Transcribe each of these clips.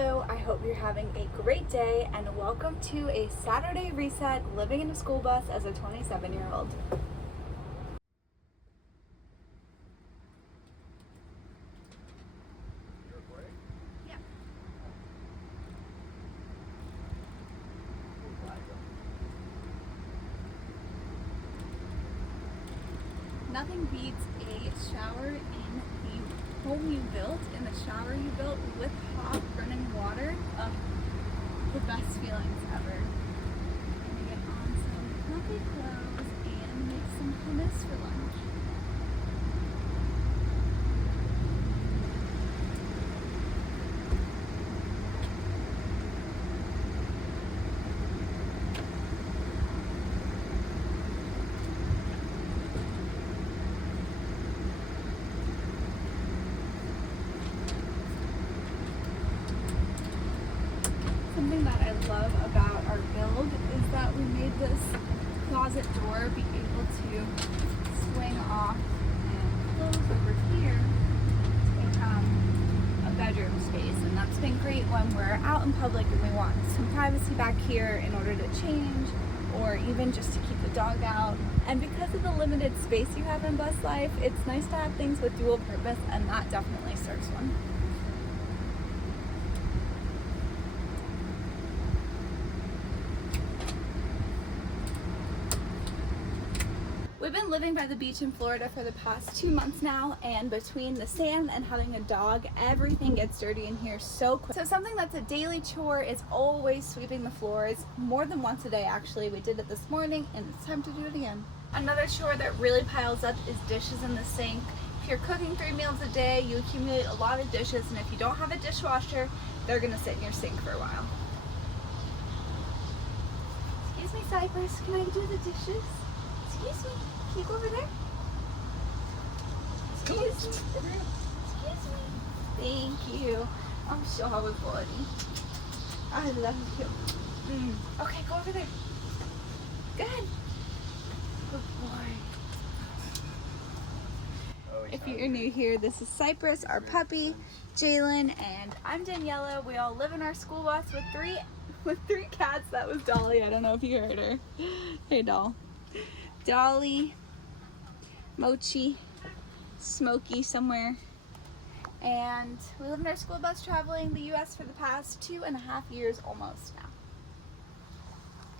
Hello, I hope you're having a great day and welcome to a Saturday reset living in a school bus as a 27-year-old. Yeah. Nothing beats a shower in the home you built, in the shower you built with hot running water. The best feelings ever. I'm gonna get on some comfy clothes and make some hummus for lunch. Something that I love about our build is that we made this closet door be able to swing off and close over here to become a bedroom space. And that's been great when we're out in public and we want some privacy back here in order to change, or even just to keep the dog out. And because of the limited space you have in bus life, it's nice to have things with dual purpose, and that definitely serves one. We've been living by the beach in Florida for the past 2 months now, and between the sand and having a dog, everything gets dirty in here so quick. So something that's a daily chore is always sweeping the floors, more than once a day actually. We did it this morning and it's time to do it again. Another chore that really piles up is dishes in the sink. If you're cooking 3 meals a day, you accumulate a lot of dishes, and if you don't have a dishwasher, they're gonna sit in your sink for a while. Excuse me, Cypress, can I do the dishes? Excuse me, can you go over there? Excuse me. Excuse me. Thank you. I'm sorry, buddy. I love you. Okay, go over there. Good. Good boy. If you're new here, this is Cypress, our puppy, Jalen, and I'm Daniella. We all live in our school bus with three cats. That was Dolly. I don't know if you heard her. Hey, doll. Dolly, Mochi, Smokey somewhere, and we live in our school bus traveling the US for the past 2.5 years almost now.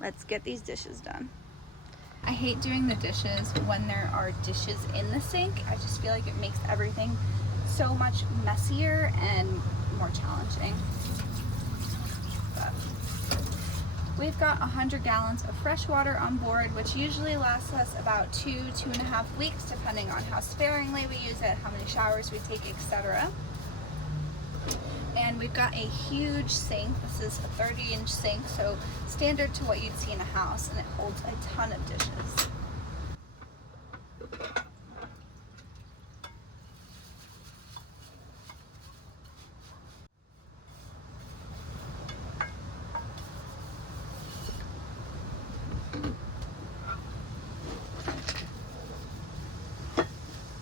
Let's get these dishes done. I hate doing the dishes when there are dishes in the sink. I just feel like it makes everything so much messier and more challenging. But we've got 100 gallons of fresh water on board, which usually lasts us about 2.5 weeks, depending on how sparingly we use it, how many showers we take, etc. And we've got a huge sink. This is a 30-inch sink, so standard to what you'd see in a house, and it holds a ton of dishes.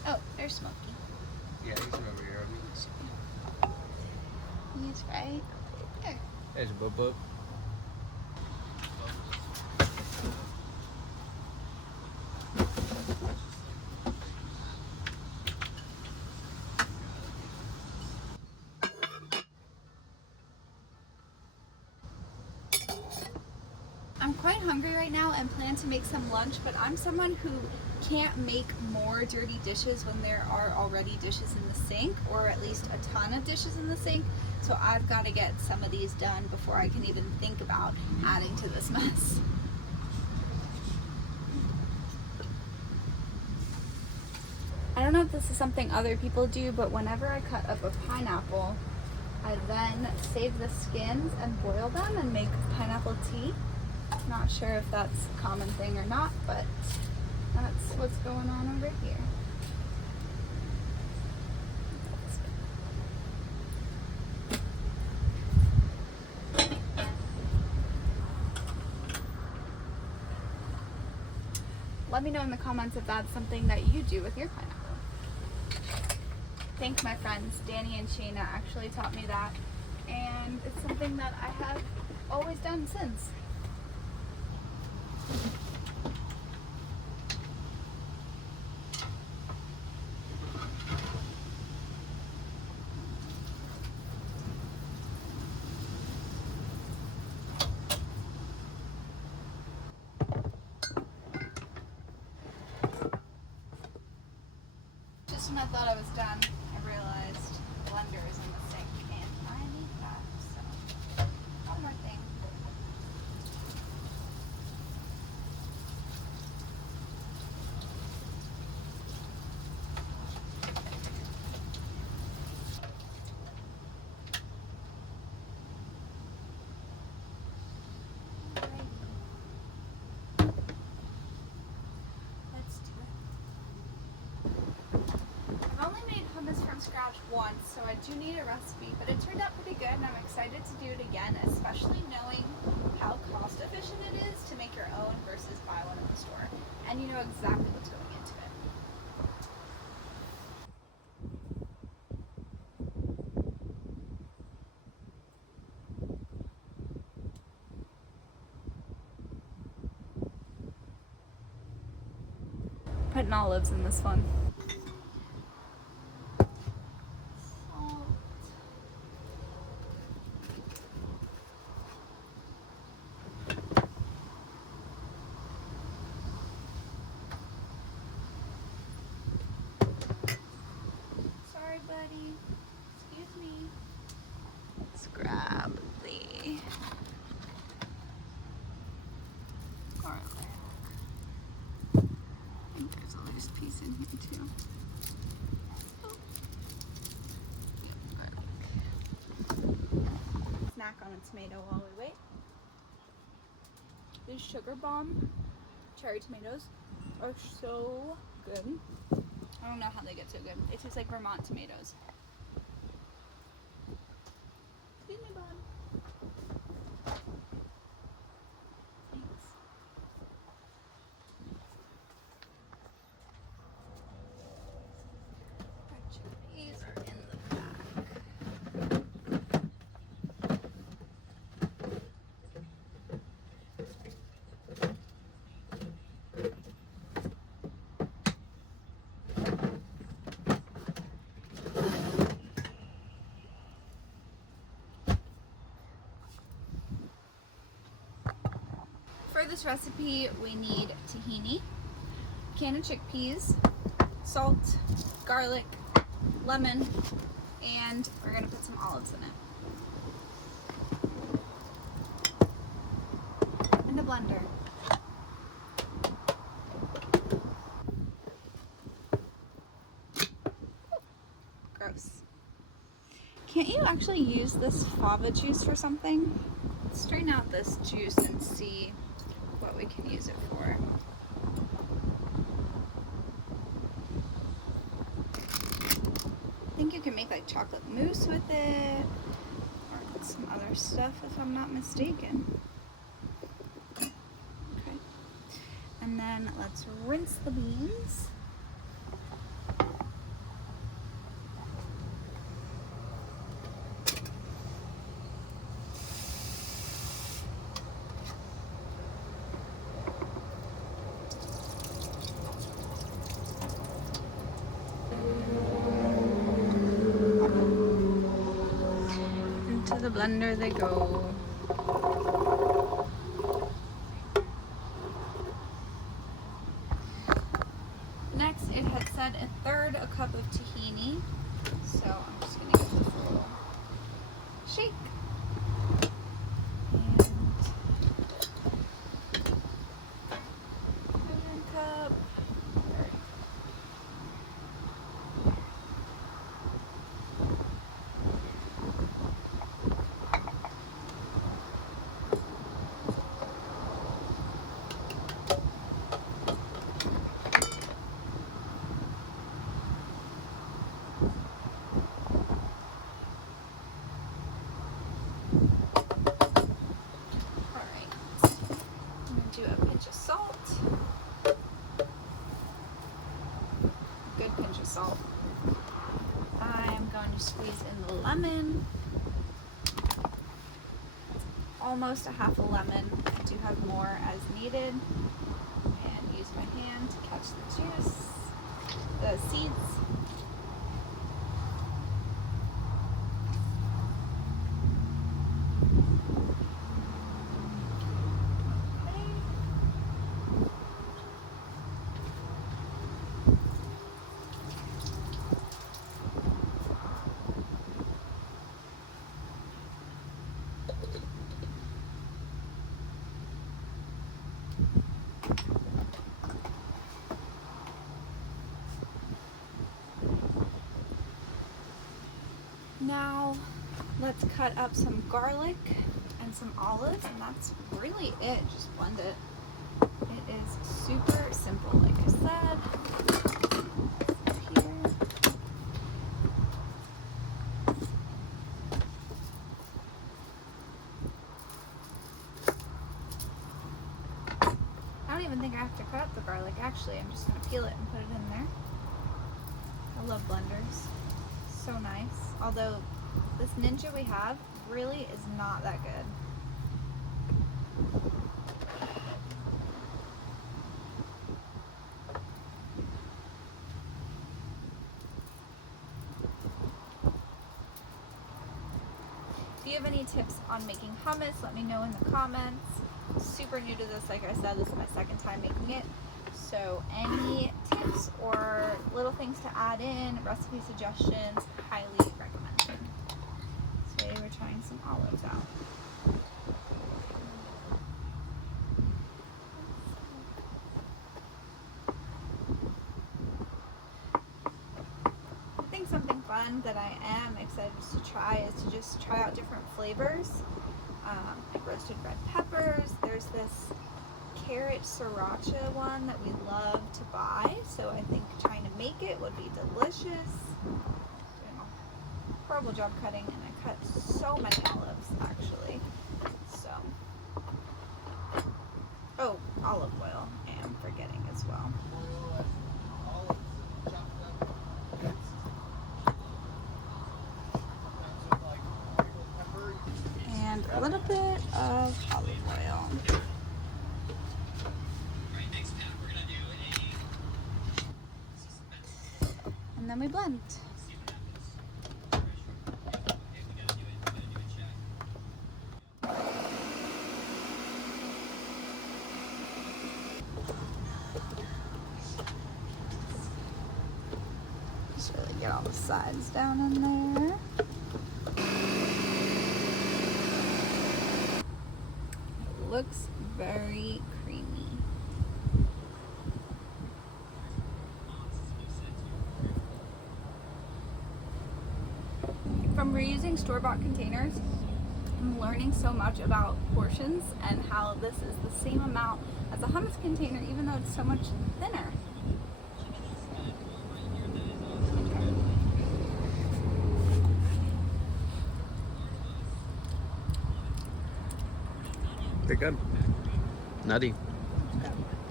Oh, there's Smokey. Yeah, he's over here. He's right there. There's a bub. I'm quite hungry right now and plan to make some lunch, but I'm someone who can't make more dirty dishes when there are already dishes in the sink, or at least a ton of dishes in the sink. So I've got to get some of these done before I can even think about adding to this mess. I don't know if this is something other people do, but whenever I cut up a pineapple, I then save the skins and boil them and make pineapple tea. Not sure if that's a common thing or not, but that's what's going on over here. Let me know in the comments if that's something that you do with your pineapple. Thank my friends Danny and Shayna actually taught me that, and it's something that I have always done since. Just when I thought I was done, I realized the blender is in the sink and I need that, so one more thing. Let's do it. I've only made hummus from scratch once, so I do need a recipe, but it turned out pretty good and I'm excited to do it again, especially knowing how cost efficient it is to make your own versus buy one in the store. And you know exactly what's going into it. Putting olives in this one. Salt. Sorry, buddy. Excuse me. Let's grab the garlic. I think there's a loose piece in here too. Oh. Yep, garlic. Snack on a tomato while we wait. These Sugar Bomb cherry tomatoes are so good. I don't know how they get so good. It tastes like Vermont tomatoes. Excuse me, bud. Thanks. Our chickpeas are in the bag. For this recipe, we need tahini, can of chickpeas, salt, garlic, lemon, and we're gonna put some olives in it. In the blender. Gross. Can't you actually use this fava juice for something? Let's strain out this juice and see what we can use it for. I think you can make like chocolate mousse with it, or some other stuff if I'm not mistaken. Okay. And then let's rinse the beans. Into the blender they go. Next, it had said a third a cup of tahini, so I'm just gonna give this a little shake. And measuring cup. Pinch of salt. I'm going to squeeze in the lemon. almost a half a lemon. I do have more as needed. And use my hand to catch the juice, the seeds. Now let's cut up some garlic and some olives, and that's really it. Just blend it. It is super simple, like I said. Here. I don't even think I have to cut up the garlic, actually. I'm just going to peel it and put it in there. I love blenders. So nice. Although this Ninja we have really is not that good. If you have any tips on making hummus, let me know in the comments. Super new to this, like I said, this is my second time making it. So any tips or little things to add in, recipe suggestions, highly recommended. Today we're trying some olives out. I think something fun that I am excited to try is to just try out different flavors. Like roasted red peppers. There's this carrot sriracha one that we love to buy, so I think trying to make it would be delicious. Doing a horrible job cutting, and I cut so many olives actually. So, oh, olive oil I am forgetting as well. And a little bit of olive oil. And then we blend. Just really get all the sides down in there. It looks very creamy. From reusing store-bought containers, I'm learning so much about portions and how this is the same amount as a hummus container, even though it's so much thinner. They're good. Nutty.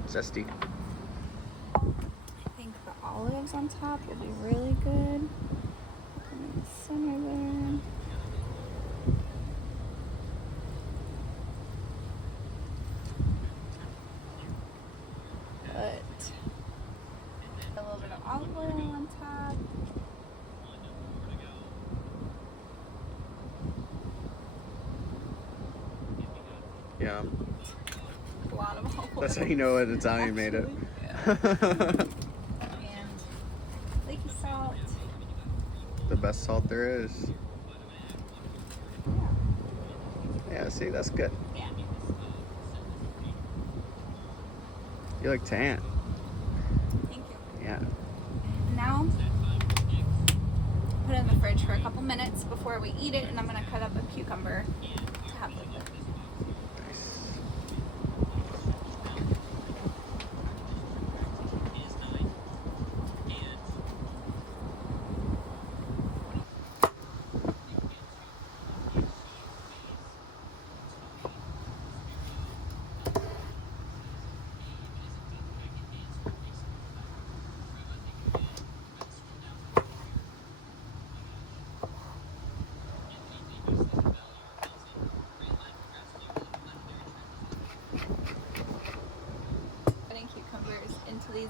Zesty. I think the olives on top will be really good. Put them in the center there. Good. A little bit of olive oil on top. Yeah. A lot of olive oil. That's how you know at the time you made it. Yeah. And flaky salt. The best salt there is. Yeah, see, that's good. Yeah. You look tan. Thank you. Yeah. Now, put it in the fridge for a couple minutes before we eat it, and I'm going to cut up a cucumber to have with it. Nice.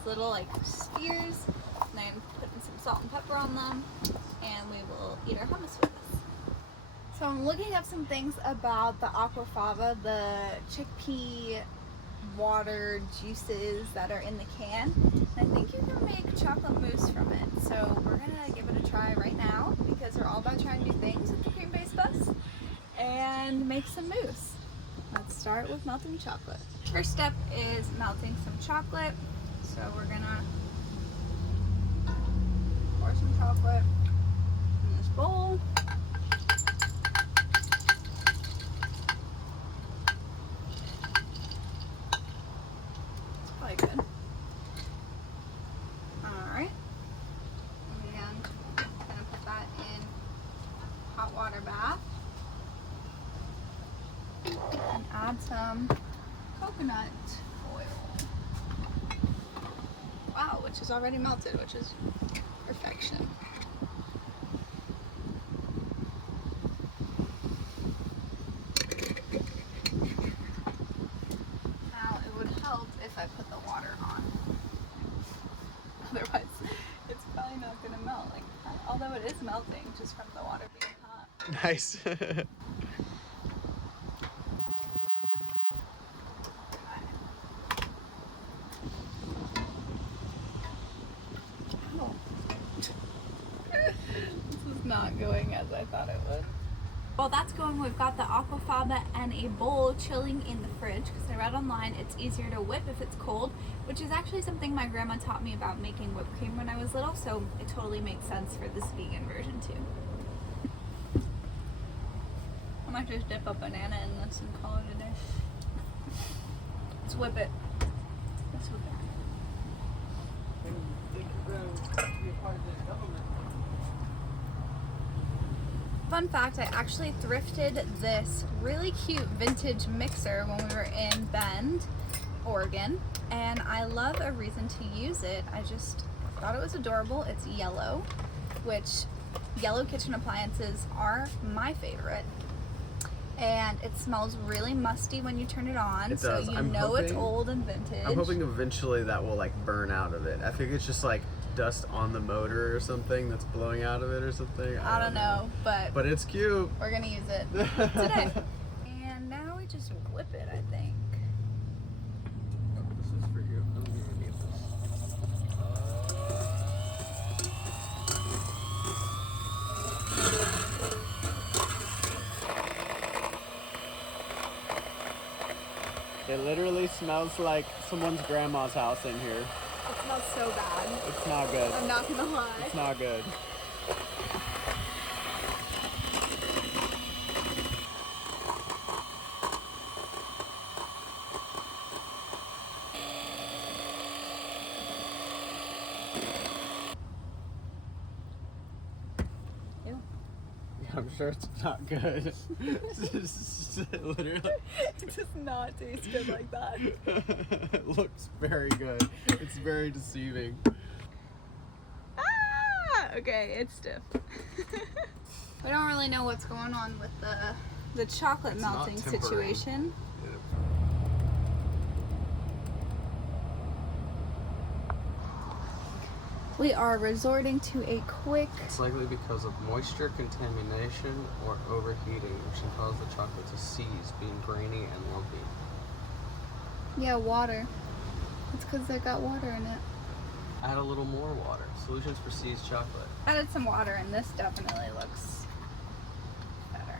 these little like spheres, and then putting some salt and pepper on them, and we will eat our hummus with this. So I'm looking up some things about the aquafaba, the chickpea water juices that are in the can. And I think you can make chocolate mousse from it. So we're gonna give it a try right now because we're all about trying new things with the cream-based bus and make some mousse. Let's start with melting chocolate. First step is melting some chocolate. So we're gonna pour some chocolate in this bowl. Good. Alright. And I'm gonna put that in hot water bath. And add some coconut oil. Wow, which is already melted, which is perfection. If I put the water on. Otherwise, it's probably not going to melt. Like, although it is melting just from the water being hot. Nice. Oh. This is not going as I thought it would. While that's going, we've got the aquafaba and a bowl chilling in the fridge because I read online it's easier to whip if it's cold, which is actually something my grandma taught me about making whipped cream when I was little, so it totally makes sense for this vegan version too. I might just dip a banana in this and call it a day. Let's whip it. Let's whip it. Fun fact, I actually thrifted this really cute vintage mixer when we were in Bend, Oregon, and I love a reason to use it. I just thought it was adorable. It's yellow, which yellow kitchen appliances are my favorite. And it smells really musty when you turn it on, It so does. you I'm know it's hoping- old and vintage. I'm hoping eventually that will like burn out of it. I think it's just like dust on the motor or something that's blowing out of it or something. I don't know, but it's cute. we're gonna use it today. And now we just whip it, I think. This is for you. I'm gonna need this. It literally smells like someone's grandma's house in here. It smells so bad. It's not good. I'm not gonna lie. It's not good. Ew. I'm sure it's not good. Literally. It does not taste good like that. It looks very good. It's very deceiving. Ah! Okay, it's stiff. We don't really know what's going on with the chocolate It's not melting tempering. situation. We are resorting to a quick. It's likely because of moisture contamination or overheating, which can cause the chocolate to seize, being grainy and lumpy. Yeah, water. It's because they got water in it. Add a little more water. Solutions for seized chocolate. Added some water, and this definitely looks better.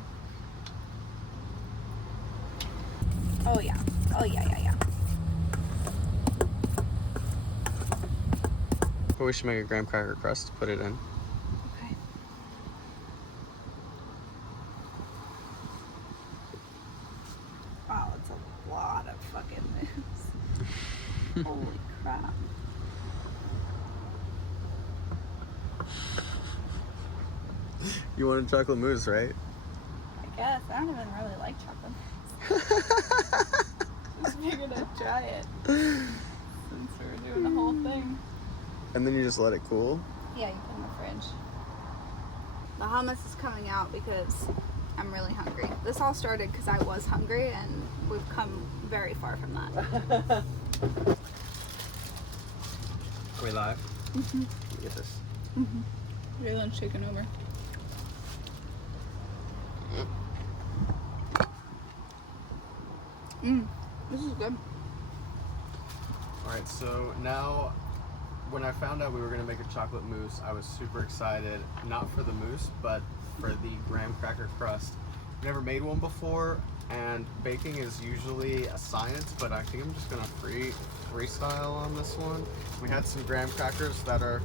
Oh yeah. Oh yeah, yeah, yeah. But we should make a graham cracker crust to put it in. Okay. Wow, it's a lot of fucking mousse. Holy crap. You want a chocolate mousse, right? I guess. I don't even really like chocolate. Just figured I'd try it. Since we're doing the whole thing. And then you just let it cool. Yeah, you put it in the fridge. The hummus is coming out because I'm really hungry. This all started because I was hungry, and we've come very far from that. we live? Mm-hmm. Let me get this. Mm-hmm. Jalen's taking over. This is good. Alright, so now when I found out we were gonna make a chocolate mousse, I was super excited, not for the mousse, but for the graham cracker crust. Never made one before, and baking is usually a science, but I think I'm just gonna freestyle on this one. We had some graham crackers that are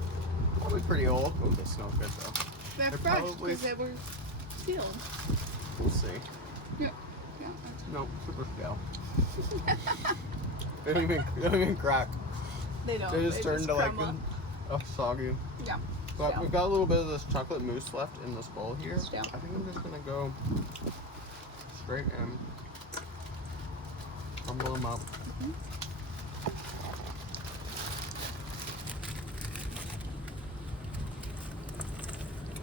probably pretty old. Oh, they smell good though. They're They're fresh probably- because they were sealed. We'll see. Yeah. No, super stale. They don't even crack. They don't. They just turn to like crumble. soggy. Yeah. But Stale. we've got a little bit of this chocolate mousse left in this bowl here. Stale. I think I'm just gonna go straight in. Crumble them up.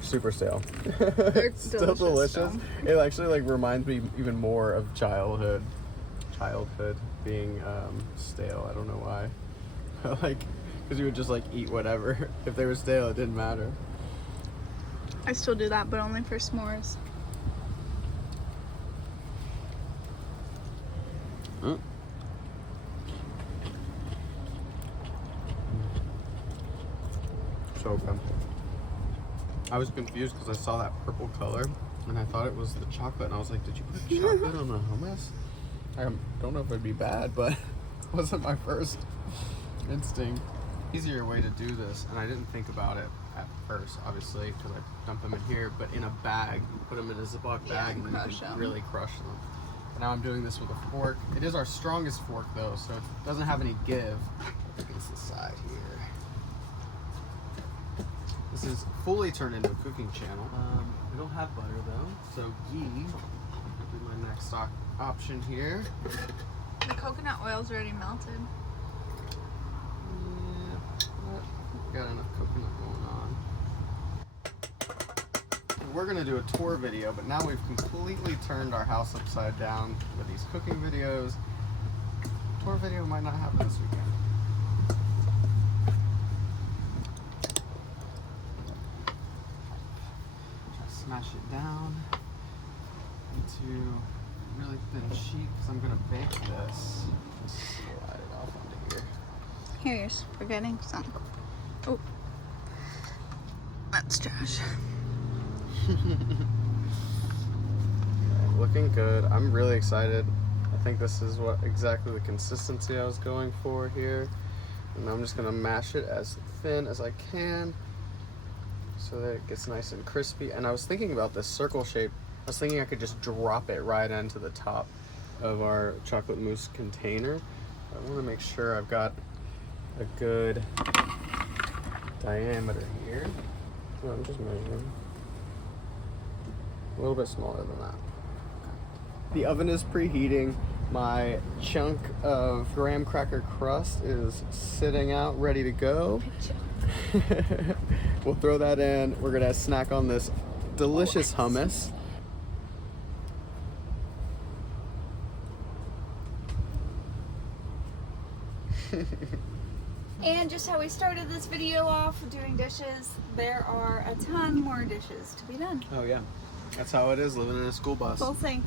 Super stale. They're Still delicious. though. It actually like reminds me even more of childhood. Childhood being stale. I don't know why. Like, because you would just like eat whatever. If they were stale, it didn't matter. I still do that, but only for s'mores. So good. I was confused because I saw that purple color and I thought it was the chocolate, and I was like, did you put chocolate on the hummus? I don't know if it'd be bad, but it wasn't my first instinct. Easier way to do this, and I didn't think about it at first, obviously, because I dump them in here, but in a bag, you put them in a Ziploc bag, and then you crush can 'em. really crush them. But now I'm doing this with a fork. It is our strongest fork though, so it doesn't have any give against the side here. This is fully turned into a cooking channel. We don't have butter though, so ghee would be my next option here. The coconut oil's already melted. Yeah, got enough coconut going on. We're gonna do a tour video, but now we've completely turned our house upside down with these cooking videos. Tour video might not happen this weekend. Smash it down into a really thin sheet because I'm gonna bake this. Slide it off onto here. Here, you're forgetting some. Oh, that's trash. Looking good. I'm really excited. I think this is exactly the consistency I was going for here. And I'm just gonna mash it as thin as I can so that it gets nice and crispy. And I was thinking about this circle shape. I was thinking I could just drop it right into the top of our chocolate mousse container. I want to make sure I've got a good diameter here. So I'm just measuring. A little bit smaller than that. The oven is preheating. My chunk of graham cracker crust is sitting out, ready to go. We'll throw that in. We're gonna snack on this delicious hummus. And just how we started this video off doing dishes, there are a ton more dishes to be done. Oh yeah, that's how it is living in a school bus. Full sink.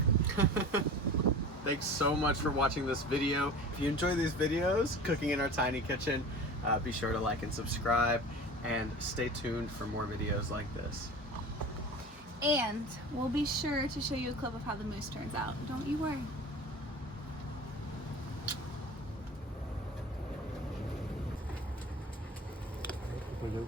Thanks so much for watching this video. If you enjoy these videos, cooking in our tiny kitchen, be sure to like and subscribe, and stay tuned for more videos like this. And we'll be sure to show you a clip of how the mousse turns out. Don't you worry. Hello.